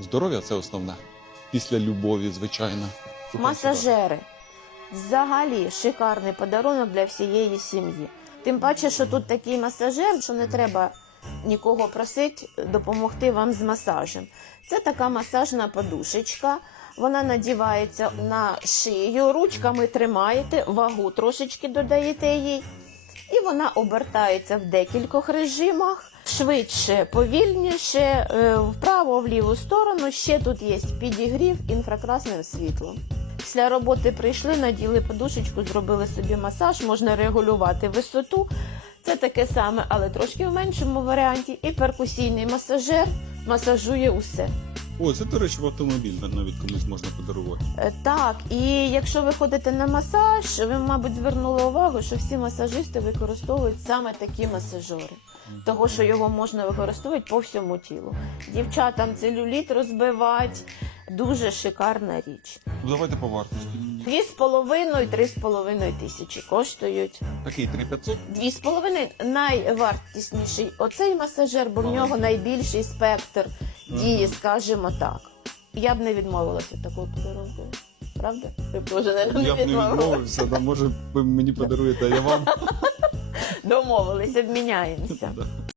Здоров'я це основне. Після любові, звичайно. Масажери. Взагалі шикарний подарунок для всієї сім'ї. Тим паче, що тут такий масажер, що не треба нікого просити допомогти вам з масажем. Це така масажна подушечка. Вона надівається на шию, ручками тримаєте, вагу трошечки додаєте їй, і вона обертається в декількох режимах. Швидше, повільніше, е, вправо, в ліву сторону. Ще тут є підігрів інфракрасним світлом. Після роботи прийшли, наділи подушечку, зробили собі масаж, можна регулювати висоту. Це таке саме, але трошки в меншому варіанті. І перкусійний масажер масажує усе. О, це, до речі, в автомобіль навіть комусь можна подарувати. Е, Так, і якщо ви ходите на масаж, ви, мабуть, звернули увагу, що всі масажисти використовують саме такі масажери, того що його можна використовувати по всьому тілу. Дівчатам целюліт розбивати дуже шикарна річ. Ну, давайте по вартості. Дві з половиною, три з половиною тисячі коштують. Такий 3500. Дві з половиною найвартісніший оцей масажер, бо в нього найбільший спектр дії, скажімо так. Я б не відмовилася від такого подарунку. Правда? Ви б вже не, Я б не відмовився, да, може ви мені подаруєте, а я вам. Домовилися, обміняємося. Да.